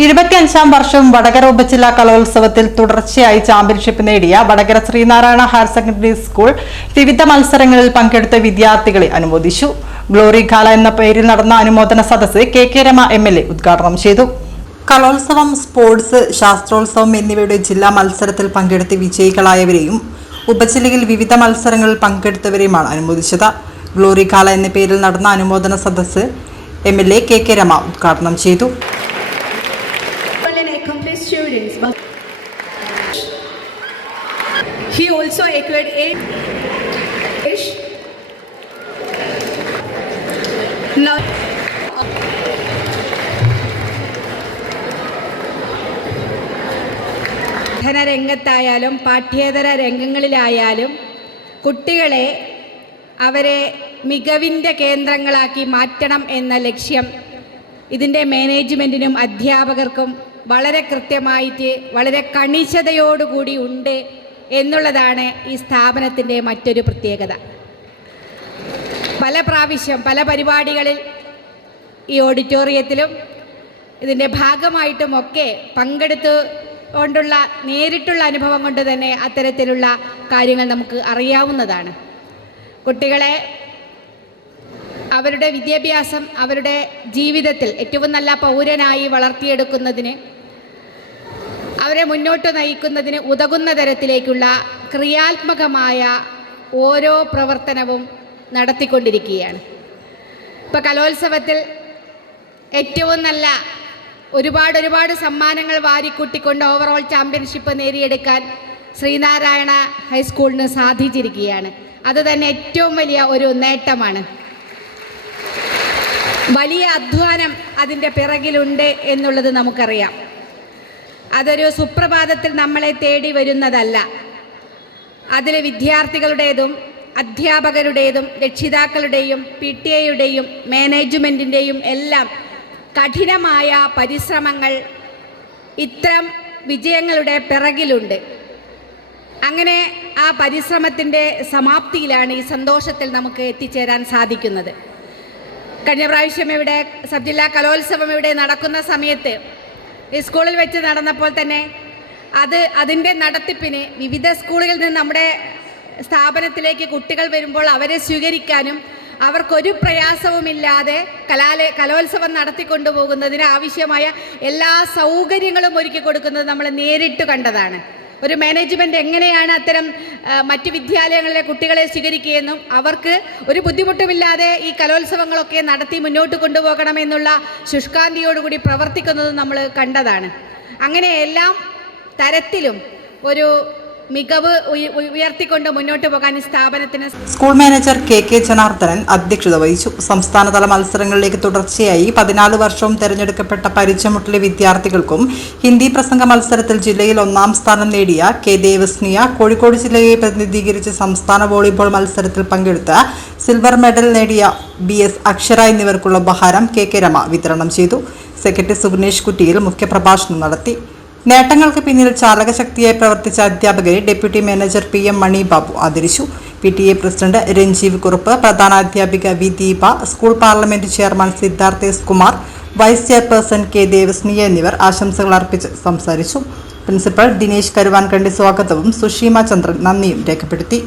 ഇരുപത്തിയഞ്ചാം വർഷം വടകര ഉപജില്ലാ കലോത്സവത്തിൽ തുടർച്ചയായി ചാമ്പ്യൻഷിപ്പ് നേടിയ Vadakara Sreenarayana higher secondary school വിവിധ മത്സരങ്ങളിൽ പങ്കെടുത്ത വിദ്യാർത്ഥികളെ അനുമോദിച്ചു. ഗ്ലോറി ഖാല എന്ന പേരിൽ നടന്ന അനുമോദന സദസ്സ് K K Rema M L A ഉദ്ഘാടനം ചെയ്തു. കലോത്സവം സ്പോർട്സ് ശാസ്ത്രോത്സവം എന്നിവയുടെ ജില്ലാ മത്സരത്തിൽ പങ്കെടുത്ത് വിജയികളായവരെയും ഉപജില്ലയിൽ വിവിധ മത്സരങ്ങളിൽ പങ്കെടുത്തവരെയുമാണ് അനുമോദിച്ചത്. ഗ്ലോറി ഖാല എന്ന പേരിൽ നടന്ന അനുമോദന സദസ്സ് M L A K K Rema ഉദ്ഘാടനം ചെയ്തു. Students. He also acquired eight. പഠനരംഗത്തായാലും പാഠ്യേതര രംഗങ്ങളിലായാലും കുട്ടികളെ അവരെ മികവിന്റെ കേന്ദ്രങ്ങളാക്കി മാറ്റണം എന്ന ലക്ഷ്യം ഇതിന്റെ മാനേജ്മെന്റിനും അധ്യാപകർക്കും വളരെ കൃത്യമായിട്ട് വളരെ കണിശതയോടുകൂടി ഉണ്ട് എന്നുള്ളതാണ് ഈ സ്ഥാപനത്തിന്റെ മറ്റൊരു പ്രത്യേകത. പല പ്രാവശ്യം പല പരിപാടികളിൽ ഈ ഓഡിറ്റോറിയത്തിലും ഇതിന്റെ ഭാഗമായിട്ടുമൊക്കെ പങ്കെടുത്ത് കൊണ്ടുള്ള നേരിട്ടുള്ള അനുഭവം കൊണ്ട് തന്നെ അത്തരത്തിലുള്ള കാര്യങ്ങൾ നമുക്ക് അറിയാവുന്നതാണ്. കുട്ടികളെ അവരുടെ വിദ്യാഭ്യാസം അവരുടെ ജീവിതത്തിൽ ഏറ്റവും നല്ല പൗരനായി വളർത്തിയെടുക്കുന്നതിന് അവരെ മുന്നോട്ട് നയിക്കുന്നതിന് ഉതകുന്ന തരത്തിലേക്കുള്ള ക്രിയാത്മകമായ ഓരോ പ്രവർത്തനവും നടത്തിക്കൊണ്ടിരിക്കുകയാണ്. ഇപ്പോൾ കലോത്സവത്തിൽ ഏറ്റവും നല്ല ഒരുപാട് ഒരുപാട് സമ്മാനങ്ങൾ വാരിക്കൂട്ടിക്കൊണ്ട് ഓവറോൾ ചാമ്പ്യൻഷിപ്പ് നേടിയെടുക്കാൻ ശ്രീനാരായണ ഹൈസ്കൂളിന് സാധിച്ചിരിക്കുകയാണ്. അത് തന്നെ ഏറ്റവും വലിയ ഒരു നേട്ടമാണ്. വലിയ അധ്വാനം അതിന്റെ പിറകിലുണ്ട് എന്നുള്ളത് നമുക്കറിയാം. അതൊരു സുപ്രഭാതത്തിൽ നമ്മളെ തേടി വരുന്നതല്ല. അതിൽ വിദ്യാർത്ഥികളുടേതും അധ്യാപകരുടേതും രക്ഷിതാക്കളുടെയും പി ടി എയുടെയും മാനേജ്മെന്റിന്റെയും എല്ലാം കഠിനമായ പരിശ്രമങ്ങൾ ഇത്തരം വിജയങ്ങളുടെ പിറകിലുണ്ട്. അങ്ങനെ ആ പരിശ്രമത്തിന്റെ സമാപ്തിയിലാണ് ഈ സന്തോഷത്തിൽ നമുക്ക് എത്തിച്ചേരാൻ സാധിക്കുന്നത്. കഴിഞ്ഞ പ്രാവശ്യം ഇവിടെ സബ് ജില്ലാ കലോത്സവം ഇവിടെ നടക്കുന്ന സമയത്ത് സ്കൂളിൽ വെച്ച് നടന്നപ്പോൾ തന്നെ അത് അതിന്റെ നടത്തിപ്പിന് വിവിധ സ്കൂളുകളിൽ നിന്ന് നമ്മുടെ സ്ഥാപനത്തിലേക്ക് കുട്ടികൾ വരുമ്പോൾ അവരെ സ്വീകരിക്കാനും അവർക്കൊരു പ്രയാസവുമില്ലാതെ കലാലയ കലോത്സവം നടത്തിക്കൊണ്ടുപോകുന്നതിന് ആവശ്യമായ എല്ലാ സൗകര്യങ്ങളും ഒരുക്കി കൊടുക്കുന്നത് നമ്മൾ നേരിട്ട് കണ്ടതാണ്. ഒരു മാനേജ്മെന്റ് എങ്ങനെയാണ് അത്തരം മറ്റ് വിദ്യാലയങ്ങളിലെ കുട്ടികളെ സ്വീകരിക്കുകയെന്നും അവർക്ക് ഒരു ബുദ്ധിമുട്ടുമില്ലാതെ ഈ കലോത്സവങ്ങളൊക്കെ നടത്തി മുന്നോട്ട് കൊണ്ടുപോകണമെന്നുള്ള ശുഷ്കാന്തിയോടുകൂടി പ്രവർത്തിക്കുന്നതും നമ്മൾ കണ്ടതാണ്. അങ്ങനെ എല്ലാം തരത്തിലും ഒരു മികവ് ഉയർത്തിക്കൊണ്ട് മുന്നോട്ട് പോകാൻ സ്ഥാപനത്തിന് school manager K K Janardhanan അധ്യക്ഷത വഹിച്ചു. സംസ്ഥാനതല മത്സരങ്ങളിലേക്ക് തുടർച്ചയായി പതിനാല് വർഷവും തെരഞ്ഞെടുക്കപ്പെട്ട പരിചയമുട്ടിലെ വിദ്യാർത്ഥികൾക്കും ഹിന്ദി പ്രസംഗ മത്സരത്തിൽ ജില്ലയിൽ ഒന്നാം സ്ഥാനം നേടിയ കെ ദേവസ്നിയ കോഴിക്കോട് ജില്ലയെ പ്രതിനിധീകരിച്ച് സംസ്ഥാന വോളിബോൾ മത്സരത്തിൽ പങ്കെടുത്ത സിൽവർ മെഡൽ നേടിയ ബി എസ് അക്ഷര എന്നിവർക്കുള്ള ഉപഹാരം കെ കെ രമ വിതരണം ചെയ്തു. സെക്രട്ടറി സുഗ്നേഷ് കുറ്റിയിൽ മുഖ്യപ്രഭാഷണം നടത്തി. നേട്ടങ്ങൾക്ക് പിന്നിൽ ചാലകശക്തിയായി പ്രവർത്തിച്ച അധ്യാപകരെ deputy manager P M Mani Babu ആദരിച്ചു. P T A president Ranjeev Kurup പ്രധാന അധ്യാപിക V Deepa school parliament chairman Siddharth S Kumar vice chairperson K Devasniya എന്നിവർ ആശംസകൾ അർപ്പിച്ച് സംസാരിച്ചു. പ്രിൻസിപ്പൽ ദിനേശ് കരുവാൻകണ്ടി സ്വാഗതവും സുഷീമ ചന്ദ്രൻ നന്ദിയും രേഖപ്പെടുത്തി.